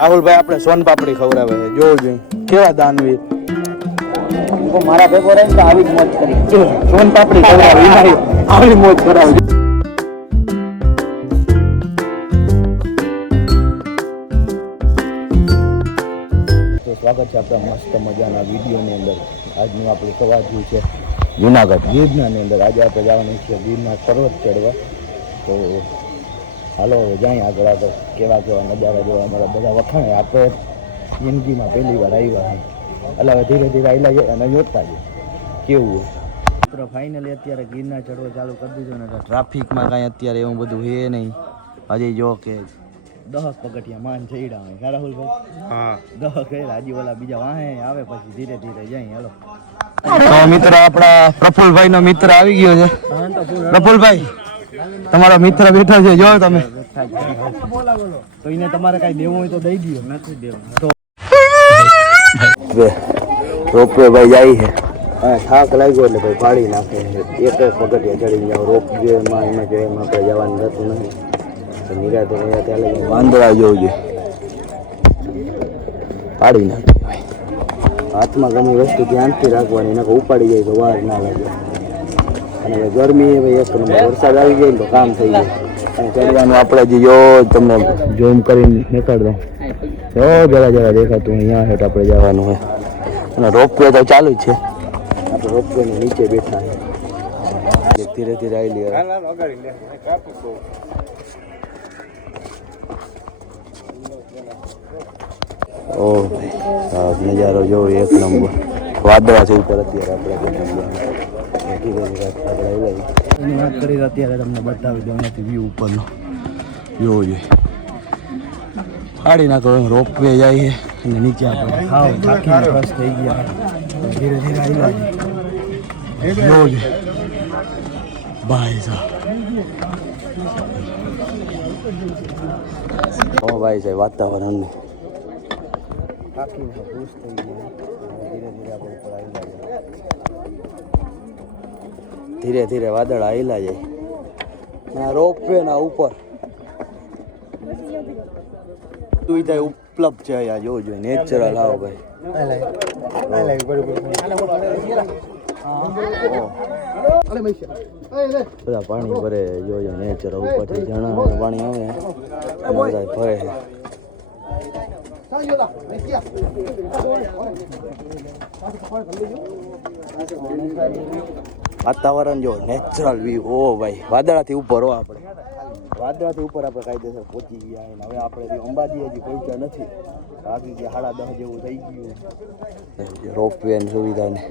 રાહુલભાઈ આપણે સોન પાપડી ખવડાવે છે, જોવું જોઈએ કેવા દાનવીર. મારા ભેગો રહીને તો આવી જ મોજ કરી. સોન પાપડી ખવડાવે આવી મોજ કરાવે. તો સ્વાગત છે આપણા મસ્ત મજાના વિડીયોની અંદર. આજનું આપણું સવાર થયું છે જુનાગઢ ગિરનારની અંદર. આજે આપણે જવાનું છે ગિરનાર પર્વત ચડવા. તો હાલો હવે જાય આગળ આગળ કેવા કેવા નજારા જોવા અમારા બધા વખાણે. આપણે જિંદગીમાં પહેલી વાર આવ્યા છે એટલે હવે ધીરે ધીરે આવેલા જાય અને જોતા જઈએ કેવું હોય. મિત્રો ફાઇનલી અત્યારે ગિરનાર ચડવા ચાલુ કરી દીધું ને ટ્રાફિકમાં કાંઈ અત્યારે એવું બધું હે નહીં. હજી જો કે 10 પગથિયા માન ચડ્યા હોય કા રાહુલભાઈ? હા 10 કર્યા. હજી ઓલા બીજા વાહે આવે પછી ધીરે ધીરે જાય. હાલો તો મિત્ર આપણા પ્રફુલભાઈ નો મિત્ર આવી ગયો છે. પ્રફુલભાઈ તમારો મિત્ર બેઠો છે, જો તમે તો એને તમારે કઈ દેવું હોય તો દઈ દો. નથી દેવું તો રોપવે ભાઈ જાય છે. થાક લાગ્યો એટલે ભાઈ પાડી નાખે. એક પગથિયા ચડી જાવ રોપવેમાં. એમાં જો એમાં આપણે જવાનું થતું નથી. નિરાતે ત્યાં વાંદરા જોવું જોઈએ પાડી નાખે. હાથમાં ગમે વસ્તુ ધ્યાનથી રાખવાની, નકર ઉપાડી જાય તો વાર ના લાગે. અને ગરમી ભાઈ એક નંબર. વરસાદ આવી જાય ને તો કામ થઈ જાય. અને ચડવાનું આપણે જે જો તમને ઝૂમ કરીને નીકળ દઉં જો જરા જરા દેખાતું અહીંયા હેઠ આપણે જવાનું હોય. અને રોપવે તો ચાલુ જ છે. આપણે રોપવેની નીચે બેઠા છે. ધીરે ધીરે આવી લે. ઓ ભાઈ નજારો જોવો એક નંબર. વાદળા છે ઉપર અત્યારે. આપણે ધીરે ધીરે આગળ આવી એની વાત કરી અત્યારે તમને બતાવી દઉં અહીંયાથી વ્યૂ ઉપરનો જોવો જોઈએ. ફાડી નાખો રોપવે જાય છે અને નીચે આપણે ખાવ થાકીને બસ થઈ ગયા. ધીરે ધીરે આવી જોવો જોઈએ ભાઈ સાહેબ. ઓ ભાઈ સાહેબ વાતાવરણ થાકીને ખુશ થઈ ગયા. ધીરે ધીરે આપણે ઉપર આવી જાય. ધીરે ધીરે વાદળ આવેલા જાય. રોપવે ના ઉપર સુવિધા ઉપલબ્ધ છે અહીંયા જોવું જોઈએ. નેચરલ આવો ભાઈ. બધા પાણી ભરે જોજો. નેચર ઉપરથી ઝરણા પાણી આવે બધા ભરે છે. વાતાવરણ જો નેચરલ વ્યૂ. ઓ ભાઈ વાદળાથી ઉપર હો. આપણે વાદળાથી ઉપર આપણે કાયદેસર પહોંચી ગયા. અને હવે આપણે અંબાજી હજી પહોંચ્યા નથી. આગળ ગયા 10:30 જેવું થઈ ગયું. રોપવે ની સુવિધા ને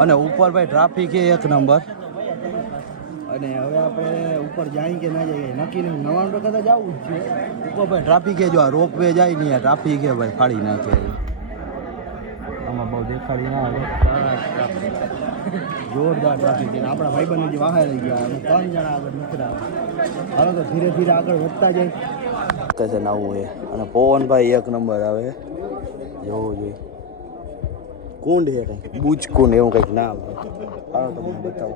અને ઉપર ભાઈ ટ્રાફિક એ એક નંબર. અને હવે આપણે ઉપર જાય કે ના જાય નક્કી નહીં. 99% જવું જ છે ઉપર ભાઈ. ટ્રાફિક જો આ રોપવે જાય નહીં ટ્રાફિક એ ભાઈ ફાડી નાખે. આમાં બહુ દેખાડી ના આવે. જોરદાર ટ્રાફિક છે. આપણા ભાઈબંધો જે વાહે રહી ગયા અને 3 જણા આગળ નીકળ્યા. હાલો તો ધીરે ધીરે આગળ વધતા જાય. કશે નવું છે અને પવન ભાઈ એક નંબર આવે. જોવું જોઈએ. કુંડ છે કંઈક બુજ કુંડ એવું કંઈક નામ. હાલો તમને બતાવો.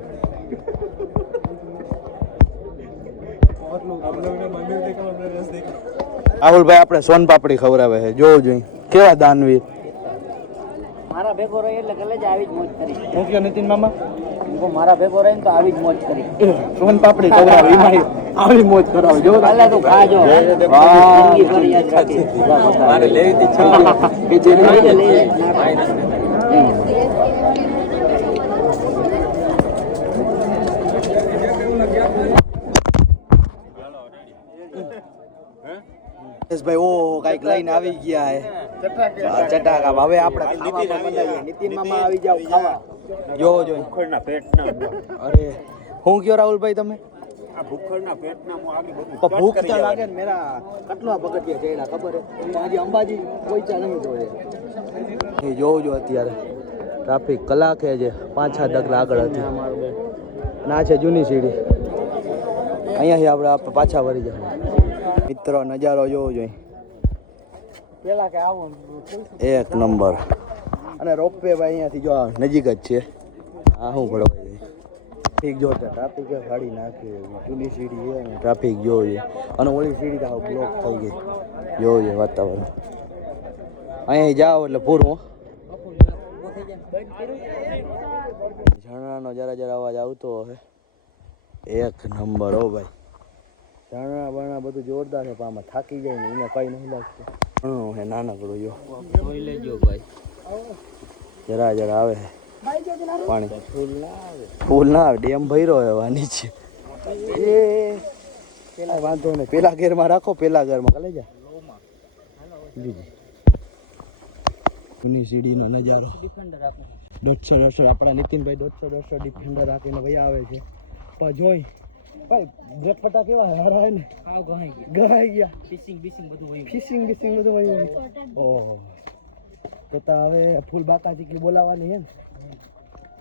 રાહુલભાઈ આપણે સોન પાપડી ખવડાવે છે, જોવું જોઈએ કેવા દાનવીર. મારા ભેગો રહી એટલે ગલે જ આવી જ મોજ કરી. હું કયો નીતિન મામા? મારા ભેગો રહીને તો આવી જ મોજ કરી. સોન પાપડી ખવડાવે એમાં આવી મોજ કરાવે. જો કાલે તું ખાજો. મારે લેવી હતી ભાઈ. ઓ કઈક લઈને આવી ગયા હે ચટાકા. હવે આપણે નીતિન મામા આવી જાવ ખાવા. જોવો જોઈએ ભૂખડના પેટના. અરે હું કયો રાહુલભાઈ તમે? ભૂખડના પેટના ભૂખ તો લાગે ને. મેરા કેટલા પગથિયા ચડ્યા ખબર હે? હજી અંબાજી પહોંચ્યા નહીં જોડે. એ જોવું જો અત્યારે ટ્રાફિક કલાકે છે 5-6 ડગલા આગળ હતી ના છે જૂની સીડી અહીંયાથી આપણે પાછા વળી જવાનું મિત્રો નજારો જોવો જોઈએ પેલા કે આવો એક નંબર અને રોપવે ભાઈ અહીંયાથી જો નજીક જ છે આ શું ભળવાય ટ્રાફિક જો ટ્રાફિક ગાડી નાખી જૂની સીડી છે અને ટ્રાફિક જોવો જોઈએ અને ઓલી સીડી તો બ્લોક થઈ ગઈ જોવો જોઈએ વાતાવરણ અહીંયા જાઓ એટલે પૂરું ઝરણાનો જરા જરા અવાજ આવતો હશે એક નંબર હો ભાઈ ઝરણા બરણા બધું જોરદાર છે પણ આમાં થાકી જાય ને એને કઈ નહીં લાગતું હે નાનકડું જો જોઈ લેજો ભાઈ જરા જરા આવે પાણી ફૂલ ના આવે ડેમ ભર્યો હવે વાની છે એ પેલા વાંધો નહીં પેલા ઘેરમાં રાખો પેલા ઘરમાં કલે જા બીજી જૂની સીડીનો નજારો 150 આપણા નીતિનભાઈ 150 ડિફેન્ડર રાખીને ભાઈ આવે છે પણ જોઈ ભાઈ બ્રેક પટ્ટા કેવા હારા હે ને આવ ગહાઈ ગયા ફિશિંગ બધું હોય ફિશિંગ બધું હોય ઓહો તો હવે ફૂલ બાકા ચીકલી બોલાવવાની હે ને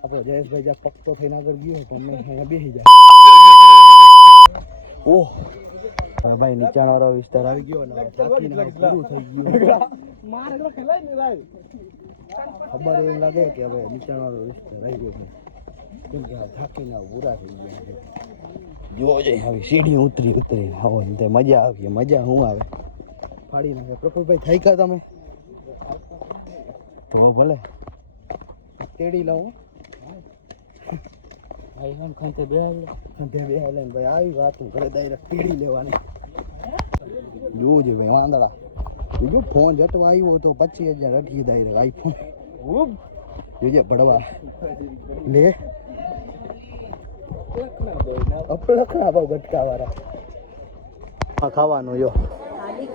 આપણો જયેશભાઈ જ્યાં પક્કો થઈને આગળ ગયો તો અમે અહીંયા બેસી જાય ઓહ હવે ભાઈ નીચાણવાળો વિસ્તાર આવી ગયો ને થાકીને પૂરું થઈ ગયું મારે તો ખેલાય ને ભાઈ ખબર એમ લાગે કે હવે નીચાણવાળો વિસ્તાર આવી ગયો કેમ કે થાકીને પૂરા થઈ ગયા જોવો જઈ હવે સીડી ઉતરીને આવો ને તે મજા આવી મજા શું આવે ફાડી નાખે પ્રફુલભાઈ થઈ ગયા તમે તો ભલે કેડી લાવો ભાઈ હમ ખાતે બેહાલે ને ભાઈ આવી વાત ઘરે ડાયરેક્ટ કેડી લેવાની જોવું છે ભાઈ વાંદડા બીજું ફોન જટવા આવ્યો તો 25,000 અઠી ડાયરેક્ટ આઈફોન જોજે ભડવા લે અપલખણા ભાવ ગટકા વાળા ખાવાનું જો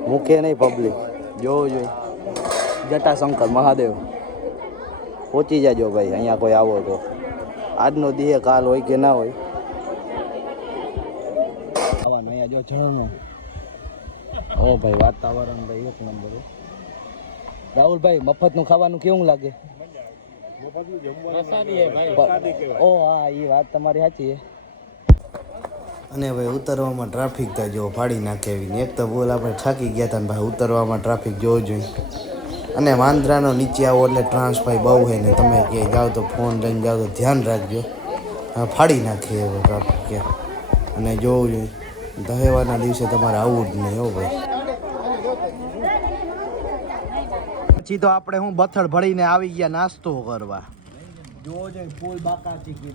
મૂકે નહીં પબ્લિક જોવું જોઈએ જટાશંકર મહાદેવ પહોંચી જાજો ભાઈ અહીંયા કોઈ આવો તો આજનો દીએ કાલ હોય કે ના હોય આવવાનું અહીંયા જો ઝરણું ઓ ભાઈ વાતાવરણ ભાઈ એક નંબર રાહુલભાઈ મફતનું ખાવાનું કેવું લાગે ઓ હા એ વાત તમારી સાચી છે અને ભાઈ ઉતરવામાં ટ્રાફિક તો જો ફાડી નાખે એવી એક તો બોલ આપણે થાકી ગયા હતા ને ભાઈ ઉતરવામાં ટ્રાફિક જોવું જોઈએ અને વાંદરાનો નીચે આવો એટલે ટ્રાન્સ ભાઈ બહુ હોય ને તમે ક્યાંય જાઓ તો ફોન લઈને જાઓ તો ધ્યાન રાખજો ફાડી નાખીએ એવો ટ્રાફિક અને જોવું જોઈએ દહેવાના દિવસે તમારે આવવું જ નહીં હો ભાઈ પછી તો આપણે હું બથડ ભરીને આવી ગયા નાસ્તો કરવા જોવો જોઈએ ફૂલ બાકા ચીકી